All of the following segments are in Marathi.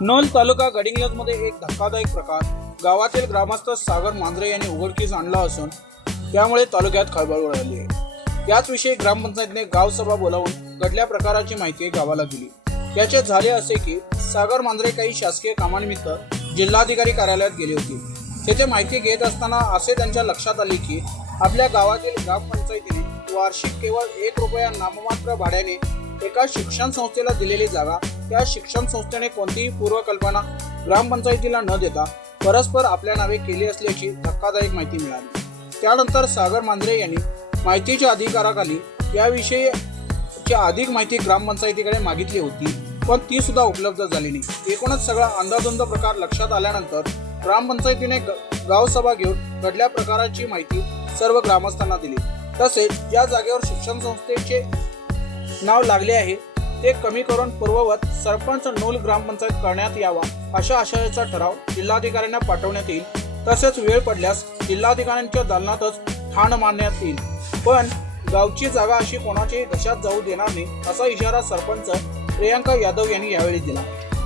नल तालुका गडिंग्लजमध्ये एक धक्कादायक प्रकार. गावातील ग्रामस्थ सागर मांजरे यांनी उघडकीस आणला असून त्यामुळे तालुक्यात खळबळ उडाली आहे. याचविषयी ग्रामपंचायतीने गावसभा बोलावून घडल्या प्रकाराची माहिती गावाला दिली. याचे झाले असे की सागर मांजरे काही शासकीय कामानिमित्त जिल्हाधिकारी कार्यालयात गेली होती. तेथे माहिती घेत असताना असे त्यांच्या लक्षात आले की आपल्या गावातील ग्रामपंचायतीने वार्षिक केवळ एक रुपया नाममात्र भाड्याने एका शिक्षण संस्थेला दिलेली जागा त्या शिक्षण संस्थेने कोणतीही पूर्वकल्पना ग्रामपंचायतीला न देता परस्पर आपल्या नावे केली असल्याची धक्कादायक माहिती मिळाली. त्यानंतर सागर मांजरे यांनी माहितीच्या अधिकाराखाली याविषयीची अधिक माहिती ग्रामपंचायतीकडे मागितली होती पण ती सुद्धा उपलब्ध झाली नाही. एकूणच सगळा अंदाधुंद प्रकार लक्षात आल्यानंतर ग्रामपंचायतीने ग- गावसभा घेऊन घडल्या प्रकाराची माहिती सर्व ग्रामस्थांना दिली. तसेच ज्या जागेवर शिक्षण संस्थेचे नाव लागले आहे. ते कमी करून पूर्ववत सरपंच नोल ग्रामपंचायत करण्यात यावा अशा आशयाचा ठराव जिल्हाधिकाऱ्यांना पाठवण्यात येईल. तसेच वेळ पडल्यास जिल्हाधिकाऱ्यांच्या दालनातच ठाण मारण्यात येईल. पण गावची जागा अशी कोणाचीही घशात जाऊ देणार नाही असा इशारा सरपंच प्रियांका यादव यांनी यावेळी दिला.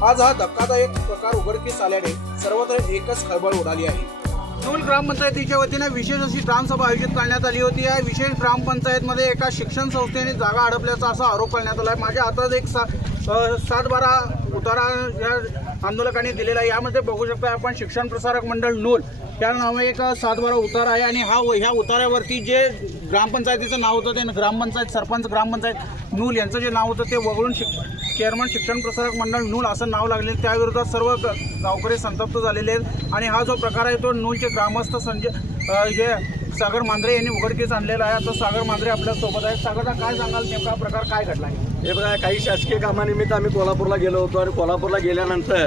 आज हा धक्कादायक प्रकार उघडकीस आल्याने सर्वत्र एकच खळबळ उडाली आहे. नूल ग्रामपंचायतीच्या वतीने विशेष अशी ग्रामसभा आयोजित करण्यात आली होती. या विशेष ग्रामपंचायतमध्ये एका शिक्षण संस्थेने जागा अडपल्याचा असा आरोप करण्यात आला आहे. माझ्या हातात एक सा सात बारा उतारा या आंदोलकांनी दिलेला आहे. यामध्ये बघू शकता आपण शिक्षण प्रसारक मंडळ नूल. त्या नावे एक सात बारा उतारा आहे आणि हा ह्या उतार्यावरती जे ग्रामपंचायतीचं नाव होतं ते ग्रामपंचायत सरपंच ग्रामपंचायत नूल यांचं जे नाव होतं ते वगळून शिक चेअरमन शिक्षण प्रसारक मंडळ नूल असं नाव लागले. त्याविरोधात सर्व गावकरी संतप्त झालेले आहेत. आणि हा जो प्रकार आहे तो नूलचे ग्रामस्थ संजय जे हे सागर मांद्रे यांनी उघडकीस आणलेला आहे. आता सागर मांद्रे आपल्यासोबत आहे आहेत सागरला काय सांगाल नेमका प्रकार काय घडला आहे? हे बघा काही शासकीय कामानिमित्त आम्ही कोल्हापूरला गेलो होतो आणि कोल्हापूरला गेल्यानंतर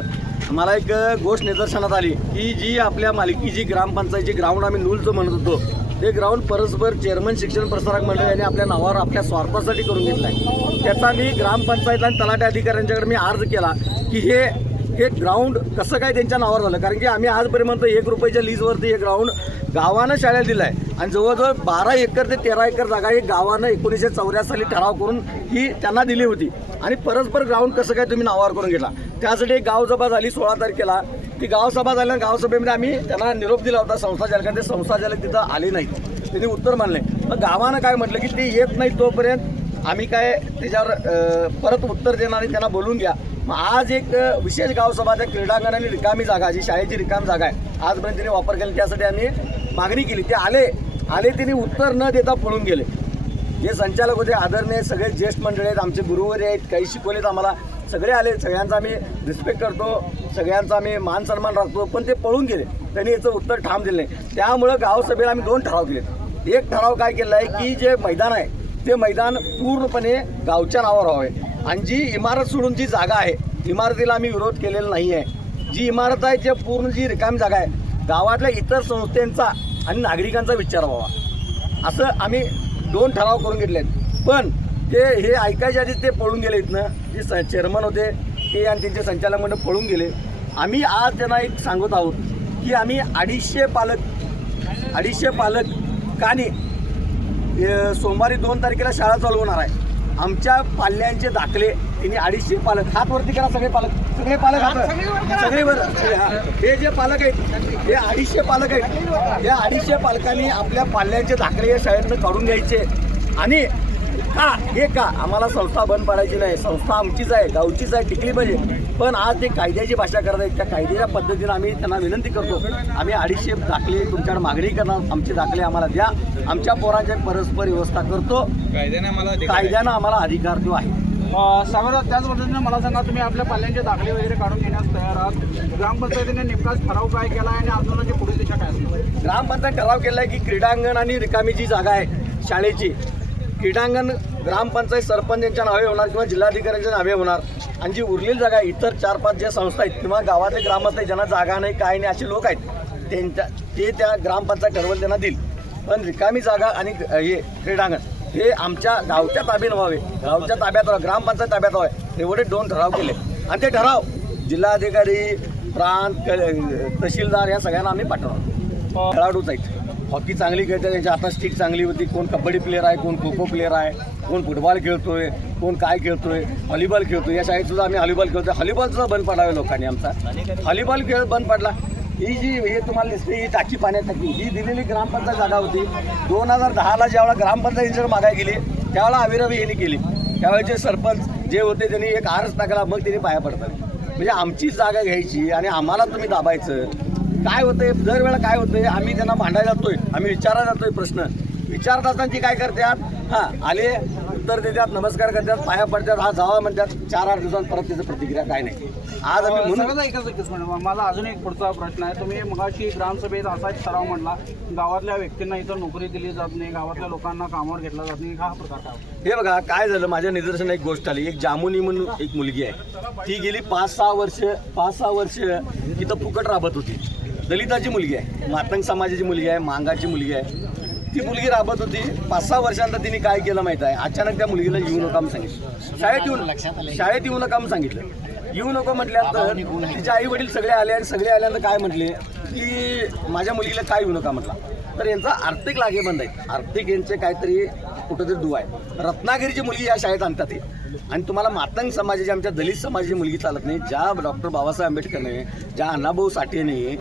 मला एक गोष्ट निदर्शनात आली की जी आपल्या मालकीची ग्रामपंचायतची ग्राउंड आम्ही नूलचं म्हणत होतो ते ग्राउंड परस्पर चेअरमन शिक्षण प्रसारक मंडळ यांनी आपल्या नावावर आपल्या स्वार्थासाठी करून घेतलं आहे त्याचा मी ग्रामपंचायत आणि तलाठी अधिकाऱ्यांच्याकडे मी अर्ज केला की हे हे ग्राउंड कसं काय त्यांच्या नावावर झालं? कारण की आम्ही आजपर्यंत एक रुपयाच्या लीजवरती हे ग्राउंड गावानं शाळेला दिलं आहे आणि जवळजवळ बारा एकर ते तेरा एकर जागा ही गावानं एकोणीसशे चौऱ्याऐंशी साली ठराव करून ही त्यांना दिली होती. आणि परस्पर ग्राउंड कसं काय तुम्ही नावावर करून घेतला? त्यासाठी एक गावसभा झाली सोळा तारखेला. ती गावसभा झाल्या गावसभेमध्ये आम्ही त्यांना निरोप दिला होता संस्थाचालकांना ते संस्थाचालक तिथं आले नाहीत. त्यांनी उत्तर मानले. मग गावानं काय म्हटलं की ते येत नाही तोपर्यंत आम्ही काय त्याच्यावर परत उत्तर देणार आणि त्यांना बोलून घ्या. मग आज एक विशेष गावसभा त्या क्रीडांगणाने रिकामी जागा जी शाळेची रिकामी जागा आहे आजपर्यंत त्यांनी वापर केला त्यासाठी आम्ही मागणी केली. ते आले आले त्यांनी उत्तर न देता पळून गेले. जे संचालक होते आदरणीय सगळे ज्येष्ठ मंडळी आहेत आमचे गुरुवारी आहेत काही शिकवलेत आम्हाला. सगळे आले सगळ्यांचा आम्ही रिस्पेक्ट करतो सगळ्यांचा आम्ही मान सन्मान राखतो पण ते पळून गेले. त्यांनी याचं उत्तर ठाम दिलं नाही. त्यामुळं गावसभेला आम्ही दोन ठराव केले एक ठराव काय केला आहे की जे मैदान आहे ते मैदान पूर्णपणे गावच्या नावावर व्हावे आणि जी इमारत सोडून जी जागा आहे इमारतीला आम्ही विरोध केलेला नाही आहे जी इमारत आहे जे पूर्ण जी रिकामी जागा आहे गावातल्या इतर संस्थांचा आणि नागरिकांचा विचार व्हावा. असं आम्ही दोन ठराव करून घेतले आहेत पण ते हे ऐकायच्या आधी ते पळून गेले इथनं. जे स चेअरमन होते ते आणि त्यांचे संचालक मंडळ पळून गेले. आम्ही आज त्यांना एक सांगत आहोत की आम्ही अडीचशे पालक अडीचशे पालक का नाही सोमवारी दोन तारखेला शाळा चालू होणार आहे. आमच्या पाल्यांचे दाखले तिने अडीचशे पालक हात वरती करा सगळे पालक. सगळे पालक हात सगळे वर हा. हे जे पालक आहेत हे अडीचशे पालक आहेत. या अडीचशे पालकांनी आपल्या पाल्यांचे दाखले या शाळेतनं काढून घ्यायचे. आणि का हे का? आम्हाला संस्था बंद पाडायची नाही. संस्था आमचीच आहे गावचीच आहे टिकली पाहिजे. पण आज ते कायद्याची भाषा करत आहेत. त्या कायद्याच्या पद्धतीनं आम्ही त्यांना विनंती करतो. आम्ही अडीचशे दाखले तुमच्याकडे मागणी करणार. आमचे दाखले आम्हाला द्या. आमच्या पोरांची परस्पर व्यवस्था करतो. कायद्यानं आम्हाला अधिकार तो आहे. अ, सागर त्याच पद्धतीने मला सांगा तुम्ही आपल्या पाल्यांचे दाखले वगैरे काढून घेण्यास तयार आहात. ग्रामपंचायतीने नेमकाच ठराव काय केला आहे आणि आंदोलनाची पुढील दिशा काय असणार ग्रामपंचायत ठराव केला आहे की क्रीडांगण आणि रिकामी जी जागा आहे शाळेची. क्रीडांगण ग्रामपंचायत सरपंच यांच्या नावे होणार किंवा जिल्हाधिकाऱ्यांच्या नावे होणार. आणि जी उरलेली जागा इतर चार पाच ज्या संस्था आहेत किंवा गावातले ग्रामस्थ आहेत ज्यांना जागा नाही काय नाही असे लोक आहेत त्यांच्या ते त्या ग्रामपंचायत ठरवलं त्यांना देईल. पण रिकामी जागा आणि हे क्रीडांगण हे आमच्या गावच्या ताब्यात व्हावे. गावच्या ताब्यात व्हावे ग्रामपंचायत ताब्यात व्हावे. एवढे दोन ठराव केले. आणि ते ठराव जिल्हाधिकारी प्रांत तहसीलदार या सगळ्यांना आम्ही पाठवणार. खेळाडूच आहेत. हॉकी चांगली खेळते त्यांच्या हातात स्टिक चांगली होती. कोण कबड्डी प्लेअर आहे कोण खो खो प्लेअर आहे कोण फुटबॉल खेळतोय कोण काय खेळतोय हॉलीबॉल खेळतोय. या शाळेत सुद्धा आम्ही हॉलीबॉल खेळतोय. व्हॉलीबॉल बंद पडावे लोकांनी आमचा. हॉलीबॉल खेळ बंद पडला. ही जी हे तुम्हाला दिसते ही टाकी पाण्यात टाकी ही दिलेली ग्रामपंचायत जागा होती. दोन हजार दहाला ज्यावेळा ग्रामपंचायतीकडे मागाय गेली त्यावेळेला अविरवी यांनी केली. त्यावेळेचे सरपंच जे होते त्यांनी एक आरच टाकला मग त्यांनी पाया पडतात. म्हणजे आमचीच जागा घ्यायची आणि आम्हाला तुम्ही दाबायचं. काय होतंय दरवेळेला काय होतंय आम्ही त्यांना भांडायला जातोय आम्ही विचारायला जातोय प्रश्न. विचारत असताना ती काय करतात? हां आले उत्तर देतात नमस्कार करतात पाया पडतात हा जावा म्हणतात चार आठ दिवसांत परत त्याचं प्रतिक्रिया काय नाही. आज आम्ही म्हणून सगळं एकच एकच मिनिट माझा अजून एक पुढचा प्रश्न आहे. तुम्ही मगाशी ग्रामसभेत असा एक ठराव म्हणला गावातल्या व्यक्तींना इथं नोकरी दिली जात नाही गावातल्या लोकांना कामावर घेतला जात नाही. हा प्रकार काय होता? हे बघा काय झालं माझ्या निदर्शनात एक गोष्ट आली. एक जामुनी म्हणून एक मुलगी आहे. ती गेली पाच सहा वर्ष पाच सहा वर्ष इथं फुकट राबत होती. दलिताची मुलगी आहे मातंग समाजाची मुलगी आहे मांगाची मुलगी आहे. ती मुलगी राबत होती. पाच सहा वर्षानंतर तिने काय केलं माहीत आहे? अचानक त्या मुलगीला येऊ नका म्हणून सांगितलं. शाळेत येऊन शाळेत येऊ नका म्हणून सांगितलं. येऊ नको म्हटल्यानंतर तिचे आई वडील सगळे आले आणि सगळे आल्यानंतर काय म्हटले? की माझ्या मुलगीला काय येऊ नका म्हटला. तर यांचा आर्थिक लागेबंद आहे. आर्थिक यांचे काहीतरी कुठंतरी दुवा आहे. रत्नागिरीची मुलगी या शाळेत आणतात आणि तुम्हाला मातंग समाजाची आमच्या दलित समाजाची मुलगी चालत नाही ज्या डॉक्टर बाबासाहेब आंबेडकरने ज्या अण्णाभाऊ साठेने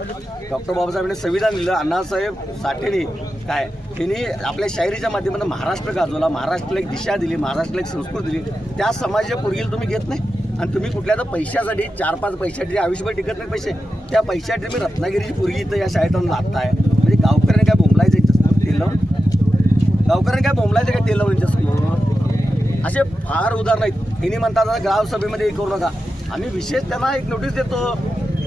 डॉक्टर बाबासाहेबांनी संविधान दिलं अण्णासाहेब साठेने काय? त्यांनी आपल्या शायरीच्या माध्यमातून महाराष्ट्र गाजवला महाराष्ट्राला एक दिशा दिली महाराष्ट्राला एक संस्कृती दिली. त्या समाजाच्या पोरगीला तुम्ही घेत नाही? आणि तुम्ही कुठल्या तर पैशासाठी चार पाच पैशासाठी आयुष्यभर टिकत नाही पैसे. त्या पैशासाठी तुम्ही रत्नागिरीची पोरगी इथं या शाळेत लागताय म्हणजे गावकऱ्यांनी काय बोंबलायचं यांच्यासमोर? तेल लावून? काय बोंबलायचं काय तेल लावून असे फार उदाहरण आहेत. हिने म्हणतात ग्रामसभेमध्ये हे करू नका. आम्ही विशेष त्यांना एक नोटीस देतो.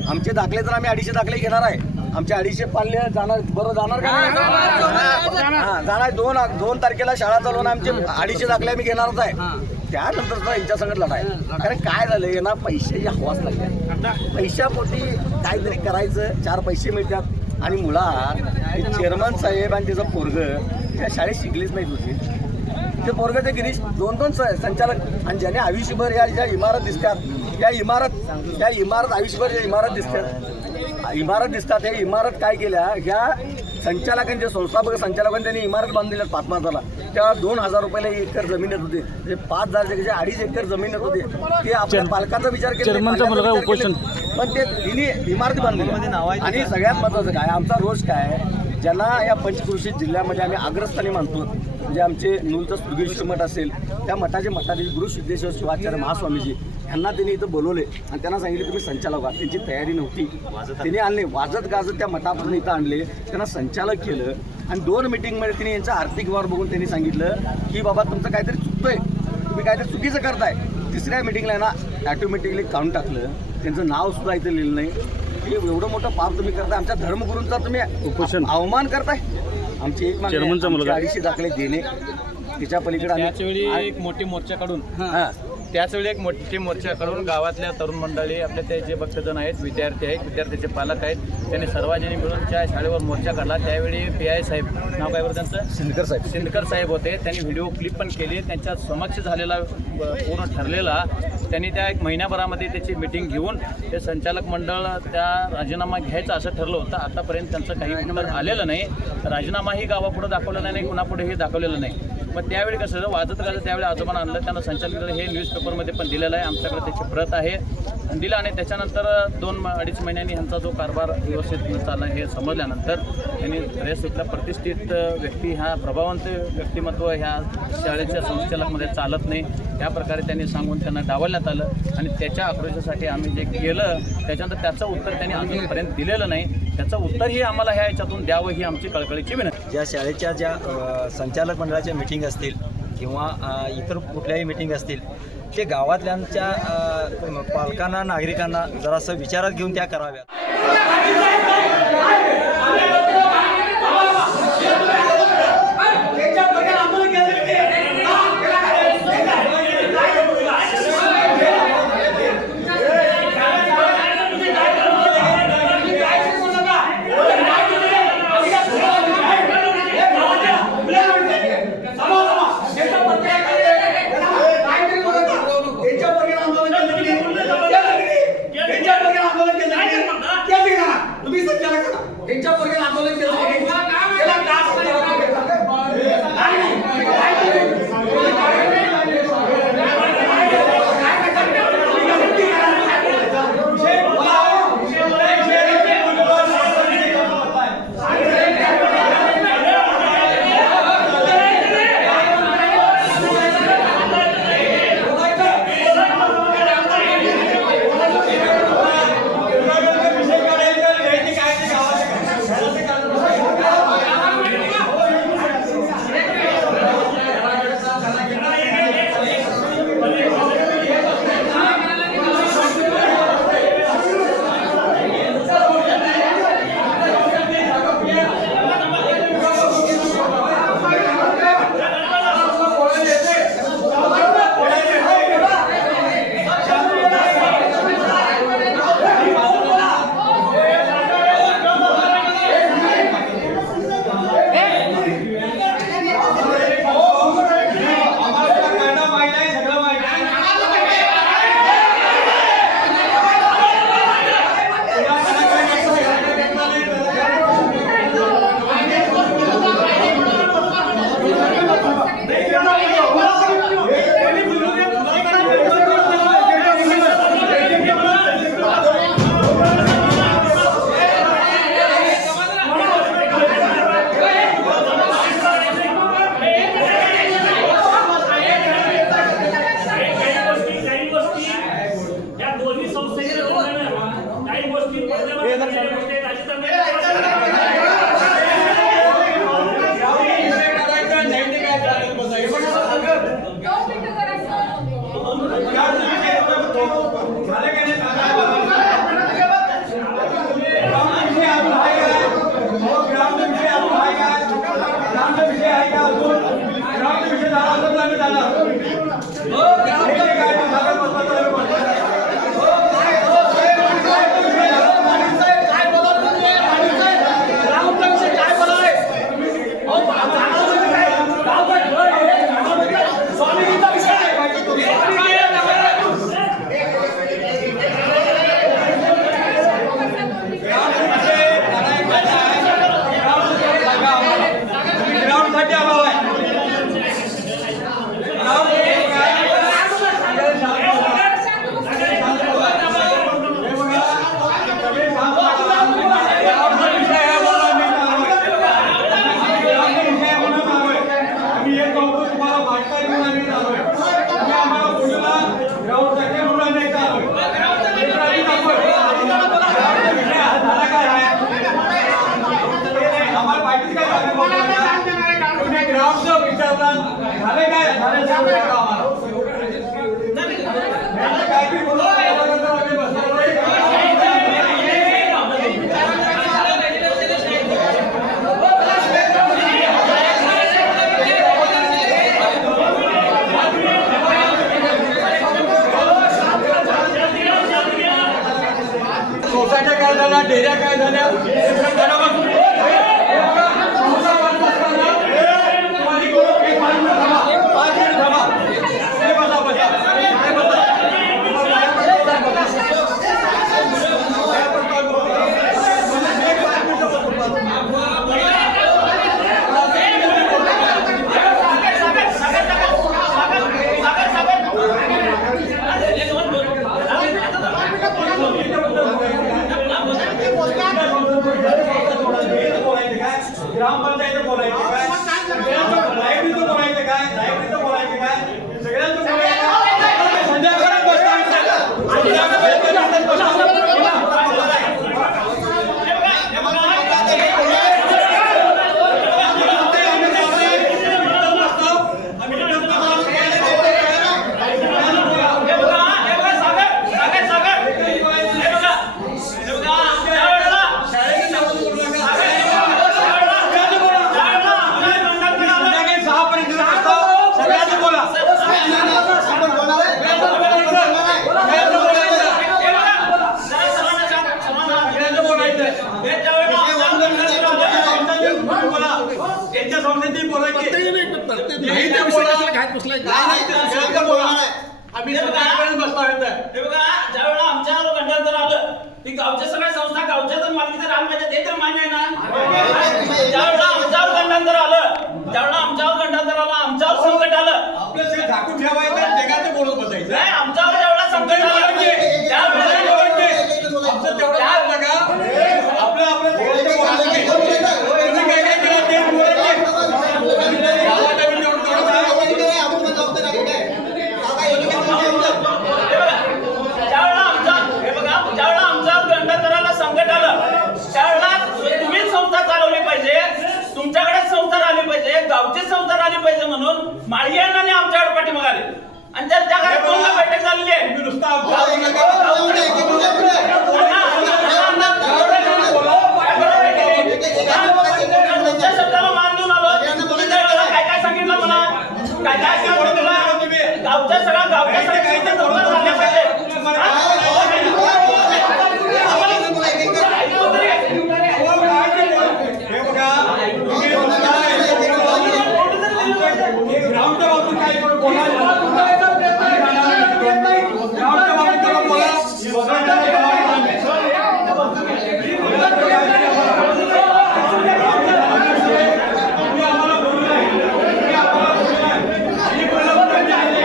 आमचे दाखले तर आम्ही अडीचशे दाखले घेणार आहे. आमचे अडीचशे पाल्य जाणार बरं जाणार का नाही? हा जाणार दोन दोन तारखेला शाळा चालवून आमचे अडीचशे दाखले आम्ही घेणारच आहे. त्यानंतर सुद्धा यांच्या संकट लढाय कारण काय झालं यांना पैशाची हवाच लागली. पैशापोटी काहीतरी करायचं चार पैसे मिळतात. आणि मुळात चेअरमन साहेब आणि त्याचं पोरग त्या शाळेत शिकलीच नाही तुझी ते पोरग ते गिरीश दोन दोन संचालक. आणि ज्याने आयुष्यभर या ज्या इमारत दिसतात त्या इमारत त्या इमारत आयुष्यभर ज्या इमारत दिसतात. इमारत दिसतात त्या इमारत काय केल्या? ह्या संचालकांचे संस्थापक संचालकांनी त्यांनी इमारत बांधलेल्या पाचमाजाला. तेव्हा दोन हजार रुपयाला एक एकर जमीन येत होती. म्हणजे पाच हजार जे अडीच एकर जमीन येत होती. ते आपल्या पालकाचा विचार केला. पण ते तिन्ही इमारती बांधली. आणि सगळ्यात महत्वाचं काय आमचा रोष काय ज्यांना या पंचकृषी जिल्ह्यामध्ये आम्ही अग्रस्थानी मानतो. म्हणजे आमचे नूलचं सुर्गेश्वर मठ असेल त्या मठाचे मठाधीश गुरु सिद्धेश्वर शिवाचार्य महास्वामीजी यांना त्यांनी इथं बोलवले आणि त्यांना सांगितले तुम्ही संचालक व्हा. त्यांची तयारी नव्हती. त्यांनी आणले वाजत गाजत त्या मठापासून इथं आणले त्यांना संचालक केलं आणि दोन मिटिंगमध्ये त्यांनी यांचा आर्थिक व्यवहार बघून त्यांनी सांगितलं की बाबा तुमचं काहीतरी चुकतंय. तुम्ही काहीतरी चुकीचं करताय. तिसऱ्या मिटिंगला ना ॲटोमॅटिकली काढून टाकलं. त्यांचं नाव सुद्धा इथे लिहिलं नाही. हे एवढं मोठं पाप तुम्ही करताय. आमच्या धर्मगुरूंचा तुम्ही उपोषण. अवमान करताय. आमची एक मागणी आहे, चेअरमनचा मुलगा. आमचे अडीचशे दाखले देणे तिच्या पलीकडे आम्ही- वेळी एक मोठी मोर्चा काढून हां. त्याच वेळी एक मोठी मोर्चा काढून गावातल्या तरुण मंडळी आपल्या ते जे भक्तजन आहेत विद्यार्थी आहेत विद्यार्थ्याचे पालक आहेत त्यांनी सर्वजणी मिळून त्या शाळेवर मोर्चा काढला. त्यावेळी पी आय साहेब नाव काय बरं त्यांचं? सिंदकर साहेब. सिंदकर साहेब होते. त्यांनी व्हिडिओ क्लिप पण केली. त्यांच्या समक्ष झालेला पूर्ण ठरलेला. त्यांनी त्या एक महिन्याभरामध्ये त्याची मिटिंग घेऊन ते संचालक मंडळ त्या राजीनामा घ्यायचा असं ठरलं होतं. आतापर्यंत त्यांचं काही आलेलं नाही. राजीनामाही गावापुढं दाखवलं नाही कुणापुढेही दाखवलेलं नाही. मग त्यावेळी कसं वाजत गाजत त्यावेळी आजोबांना आणलं. त्यांना संचालक हे न्यूजपेपरमध्ये पण दिलेलं आहे. आमच्याकडे त्याची प्रत आहे. दिलं दिला आणि त्याच्यानंतर दोन अडीच महिन्यांनी ह्यांचा जो कारभार व्यवस्थित चालला हे समजल्यानंतर त्यांनी रेसला प्रतिष्ठित व्यक्ती ह्या प्रभावंत व्यक्तिमत्व ह्या शाळेच्या संचालकमध्ये चालत नाही. या प्रकारे त्यांनी सांगून त्यांना डावलण्यात आलं. आणि त्याच्या आक्रोशासाठी आम्ही जे केलं त्याच्यानंतर त्याचं उत्तर त्यांनी अजूनपर्यंत दिलेलं नाही. त्याचं उत्तरही आम्हाला ह्या याच्यातून द्यावं ही आमची कळकळीची विनंती. ज्या शाळेच्या ज्या संचालक मंडळाच्या मिटिंग असतील किंवा इतर कुठल्याही मिटिंग असतील ते गावातल्यांच्या पालकांना नागरिकांना जरासं विचारात घेऊन त्या कराव्यात. यांच्या आंदोलन केलं. Salam, satu. काय झाल्या डेऱ्या काय झाल्या? ग्रामपंचायत बोलायचं काय लाईब्ररीचं बोलायचं काय लाईब्ररीचं बोलायचं काय सगळ्यांचं बोलायचं काय? संध्याकाळी बस स्टँड संध्याकाळी बस संध्याकाळी सहा पर्यंत असतं सगळ्यांचं बोला सगळ्यांचं बोलायचं त्यांच्या संस्थेची बोलायची नाही ते बोला. आम्ही संध्याकाळपर्यंत बसतो इथं. हे बघा ज्यावेळेला आमच्या गंडात जर आलं की गावच्या सगळ्या संस्था गावच्या तर मालकी तर राहिलं पाहिजे ते तर मान्य आहे ना? ज्यावेळेला आमच्यावर गंडांतर आलं ज्यावेळेला आमच्यावर गंडांतर आलं आमच्यावर संकट आलं. आपलं ते झाकून ठेवायचं जगाचं बोलत बसायचं? नाही आमच्यावर ज्यावेळेला संकट आलं त्यावेळेला आमचं तेवढं बोललं का? आपलं आपलं सगळ्यांचं बोलायचं. तुम्ही काय काय केलं ते बोलायचे. गावात आम्ही तेवढं करत आहे. ज्यावेळेला आमच्या हे बघा ज्यावेळेला आमच्यावर गंडांतराला संकट आलं त्यावेळेला तुम्हीच संस्था चालवली पाहिजे तुमच्याकडे संस्था राहिली पाहिजे गावची संस्था राहिली पाहिजे म्हणून माळी अण्णांनी आमच्याकडे पाठीमागे आले. आणि त्या दोनदा बैठक झालेली आहे? तुम्ही नुसतं आमचं बोललं तुमच्या शब्दाला मान देऊन आलो तुम्ही त्यावेळेला काय काय सांगितलं मला काय काय सांगितलं तुला गावच्या सगळ्या गावच्या सगळ्या काही तर धोरण झाल्या पाहिजे हे बघा, तुम्ही नुसतं हे ग्रामच्या बाबतीत काही पण बोला. ग्रामच्या बाबतीत जरा बोला. सोसायटीच्या बाबतीत तुम्ही आम्हाला बोलू नये. तुम्ही आम्हाला बोलू नये. ही प्रलंबन आहे.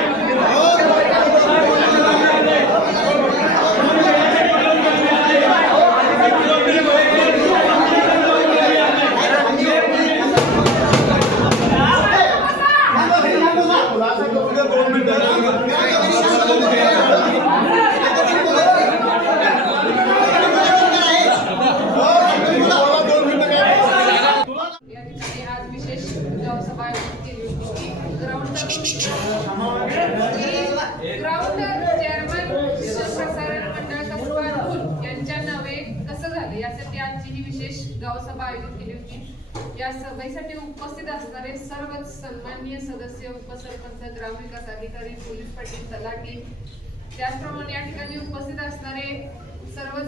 या ठिकाणी आज विशेष गावसभा आयोजित केली होती की ग्राउंड ग्राउंड चेअरमन प्रसारण मंडळ कसबा अतुल यांच्या नावे यासाठी आजची ही विशेष गावसभा आयोजित केली होती. या सभेसाठी उपस्थित असणारे सर्वच सन्माननीय सदस्य उपसरपंच ग्रामविकास अधिकारी पोलीस पाटील तलाठी. त्याचप्रमाणे या ठिकाणी उपस्थित असणारे सर्व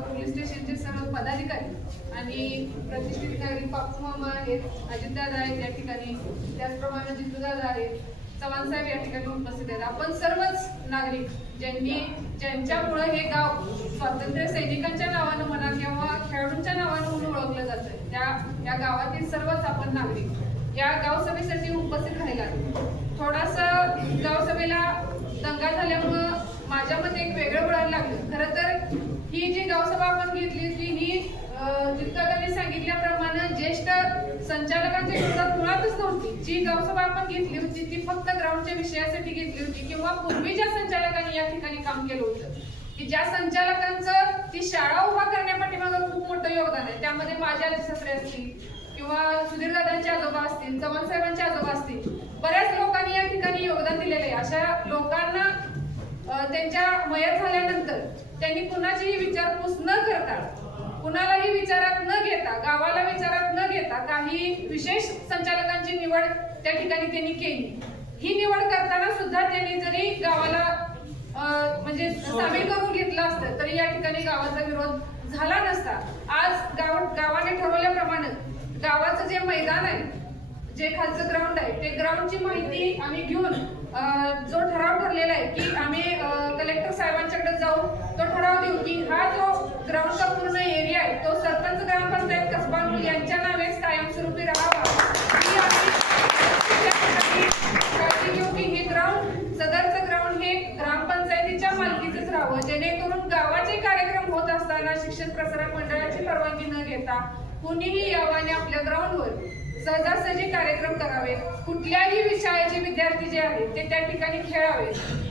पोलीस स्टेशनचे सर्व पदाधिकारी आणि प्रतिष्ठित नागरिक बापू मामा आहेत अजितदादा आहेत या ठिकाणी. त्याचप्रमाणे जितूदादा आहेत चव्हाण साहेब या ठिकाणी उपस्थित आहेत. आपण सर्वच नागरिक ज्यांनी ज्यांच्यामुळं हे गाव स्वातंत्र्य सैनिकांच्या नावानं म्हणा किंवा खेळाडूंच्या नावानं म्हणून ओळखलं जातं त्या या गावातील सर्वच आपण नागरिक या गावसभेसाठी उपस्थित राहिला थोडासा गावसभेला दंगा झाल्यामुळं माझ्या मते एक वेगळं वळण लागलं खरं तर ही जी गावसभा आपण घेतली होती ही जितकांनी सांगितल्याप्रमाणे ज्येष्ठ संचालकांच्या विरोधात मुळातच नव्हती जी गावसभा आपण घेतली होती ती फक्त ग्राउंडच्या विषयासाठी घेतली होती किंवा पूर्वी ज्या संचालकांनी या ठिकाणी काम केलं होतं की ज्या संचालकांचं ती शाळा उभा करण्यापाठीमागं खूप मोठं योगदान आहे. त्यामध्ये माझ्या सासरे असतील किंवा सुधीरदादांचे आजोबा असतील चव्हाण साहेबांचे आजोबा असतील बऱ्याच लोकांनी या ठिकाणी योगदान दिलेलं आहे. अशा लोकांना त्यांच्या मयत झाल्यानंतर त्यांनी कुणाचीही विचारपूस न करता कुणालाही विचारात न घेता गावाला विचारात न घेता काही विशेष संचालकांची निवड त्या ठिकाणी त्यांनी केली. ही निवड करताना सुद्धा त्यांनी जरी गावाला म्हणजे सामील करून घेतलं असतं तरी या ठिकाणी गावाचा विरोध झाला नसता. आज गाव गावाने ठरवल्याप्रमाणे गावाचं जे मैदान आहे जे खालचं ग्राउंड आहे ते ग्राउंडची माहिती आम्ही घेऊन जो ठराव ठरलेला आहे की आम्ही कलेक्टर साहेबांच्याकडे जाऊ तो ठराव देऊ की हा जो ग्राउंडचा पूर्ण एरिया आहे तो सरपंच ग्रामपंचायत कसबा यांच्या नावेच कायमस्वरूपी राहावा. काळजी घेऊ की हे ग्राउंड सदरचं ग्राउंड हे ग्रामपंचायतीच्या मालकीचंच राहावं. जेणेकरून गावाचे कार्यक्रम होत असताना शिक्षण प्रसारक मंडळाची परवानगी न घेता कुणीही यावाने आपल्या ग्राउंडवर सहजासहजी कार्यक्रम करावे. कुठल्याही शाळेचे विद्यार्थी जे आहेत ते त्या ठिकाणी खेळावे.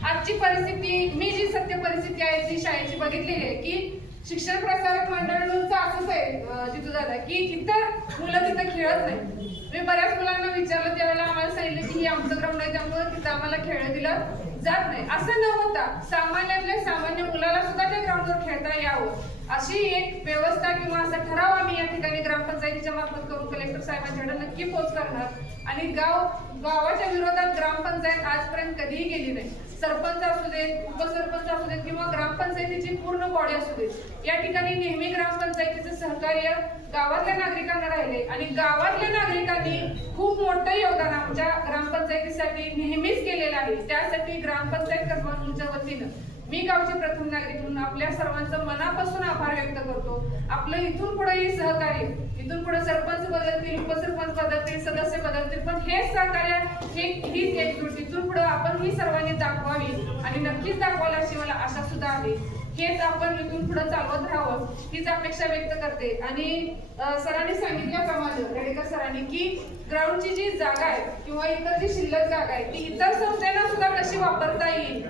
आजची परिस्थिती मी जी सत्य परिस्थिती आहे ती शाळेची बघितलेली आहे की शिक्षण प्रसारक मंडळांचं असंच आहे अं, जितू दादा की इतर मुलं तिथं खेळत नाही. मी बऱ्याच मुलांना विचारलं त्यावेळेला आम्हाला सांगितलं की हे आमचं ग्राउंड आहे त्यामुळे तिथं आम्हाला खेळ दिलं जात नाही. असं न होता सामान्यातल्या सामान्य मुलाला सुद्धा त्या ग्राउंडवर खेळता यावं. अशी एक व्यवस्था किंवा असा ठराव आम्ही या ठिकाणी ग्रामपंचायतीच्या मार्फत करून कलेक्टर साहेबांच्याकडे नक्की पोच करणार. आणि गाव गावाच्या विरोधात ग्रामपंचायत आजपर्यंत कधीही गेली नाही. सरपंच असू देत उपसरपंच असू देत किंवा ग्रामपंचायतीची पूर्ण बॉडी असू देत या ठिकाणी नेहमी ग्रामपंचायतीचं सहकार्य गावातल्या नागरिकांना राहिले आणि गावातल्या नागरिकांनी खूप मोठं योगदान आमच्या ग्रामपंचायतीसाठी नेहमीच केलेलं आहे. त्यासाठी ग्रामपंचायत कसबानूरच्या वतीनं मी गावचे प्रथम नागरिक म्हणून आपल्या सर्वांचं मनापासून आभार व्यक्त करतो. आपलं इथून पुढेही सहकार्य इथून पुढे सरपंच बदलतील उपसरपंच बदलतील सदस्य बदलतील पण हेच सहकार्य हे हीच एकजूट इथून पुढे आपण ही सर्वांनी दाखवावी आणि नक्कीच दाखवायला अशी मला आशा सुद्धा आहे. हेच आपण इथून पुढे चालवत राहावं हीच अपेक्षा व्यक्त करते. आणि सरांनी सांगितल्याप्रमाणे रेडेकर सरांनी की ग्राउंडची जी जागा आहे किंवा इतर जी शिल्लक जागा आहे ती इतर संस्थांना सुद्धा कशी वापरता येईल?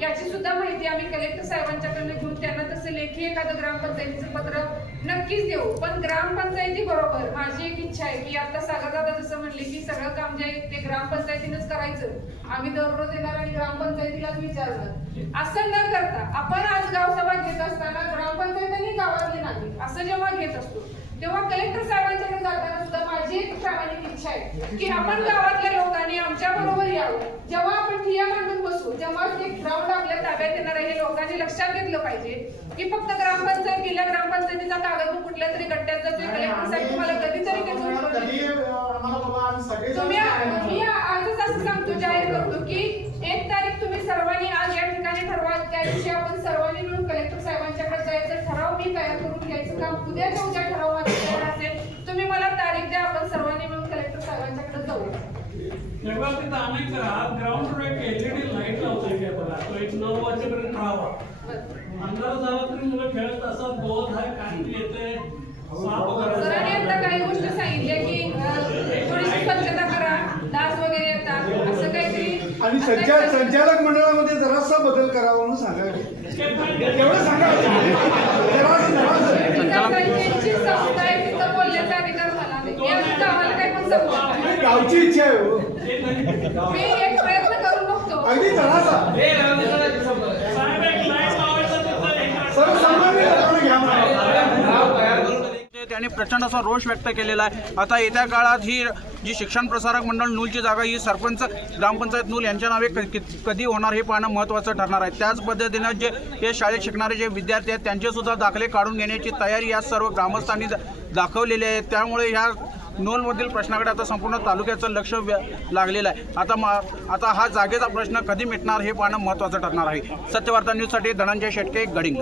याची सुद्धा माहिती आम्ही कलेक्टर साहेबांच्याकडनं घेऊन त्यांना तसं लेखी एखादं ग्रामपंचायतीचं पत्र नक्कीच देऊ. पण ग्रामपंचायती बरोबर माझी एक इच्छा आहे की आता सागरदादा जसं म्हणले की सगळं काम जे आहे ते ग्रामपंचायतीनंच करायचं. आम्ही दररोज येणार आणि ग्रामपंचायतीलाच विचारणार. असं न करता आपण आज गावसभा घेत असताना ग्रामपंचायतीने गावातली नाही असं जेव्हा घेत असतो तेव्हा कलेक्टर साहेबांच्याकडे जाताना सुद्धा माझी एक प्रामाणिक इच्छा आहे की आपण गावातल्या लोकांनी आमच्या बरोबर यावं. जेव्हा आपण ठिया मांडून बसू जेव्हा ते ग्राउंड आपल्या ताब्यात येणार आहे हे लोकांनी लक्षात घेतलं पाहिजे की फक्त ग्रामपंचायत गेल्या ग्रामपंचायतीचा कागद कुठल्या तरी गट्ट्यात जातोय. कलेक्टर साहेब तुम्हाला कधीतरी तुम्ही मी आजच असं सांगतो जाहीर करतो की एक तारीख तुम्ही सर्वांनी आज या ठिकाणी ठरवा. त्या दिवशी आपण सर्वांनी मिळून कलेक्टर साहेबांच्याकडे जायचं. ठराव मी तयार करून घ्यायचं. काम उद्याच्या उद्या ठराव माझं तयार असेल तुम्ही मला तारीख द्या आपण सर्वांनी मिळून कलेक्टर साहेबांच्याकडे जाऊ तेव्हा तिथं अनेक ग्राउंडवर एक एलईडी लाइट लावता येते बघा. तो एक नऊ वाजेपर्यंत राहावा. अंधार झाला तरी मुलं खेळत असतात. बोध आहे काहीतरी येते साप सरांनी वगैरे आता काही गोष्टी सांगितल्या की थोडीशी स्वच्छता करा. डास वगैरे येतात. असं काहीतरी. आणि संचाल संचालक मंडळामध्ये जरासा बदल करावा म्हणून सांगा एवढं सांगा जरासं- जरासं. ग्रामपंचायतीची संस्था आहे तिथं बोलण्याचा अधिकार मला नाही मी अजून गावाला काही पण सांगू शकत नाही. गावची इच्छा आहे हो. मी एक प्रयत्न करून बघतो अगदी जरासा सर्वसामान्य घ्या. त्यांनी प्रचंड असा रोष व्यक्त केलेला आहे. आता येत्या काळात ही जी शिक्षण प्रसारक मंडळ नूलची जागा ही सरपंच ग्रामपंचायत नूल यांच्या नावे क- कि- कधी होणार हे पाहणं महत्त्वाचं ठरणार आहे. त्याच पद्धतीनं जे हे शाळेत शिकणारे जे विद्यार्थी आहेत त्यांचे सुद्धा दाखले काढून घेण्याची तयारी या सर्व ग्रामस्थांनी दा- दाखवलेली आहे. त्यामुळे ह्या नोलमधील प्रश्नाकडे आता संपूर्ण तालुक्याचं लक्ष व्य- लागलेलं आहे. आता मा आता हा जागेचा प्रश्न कधी मिटणार हे पाहणं महत्त्वाचं ठरणार आहे. सत्यवार्ता न्यूजसाठी धनंजय शेटके गडिंग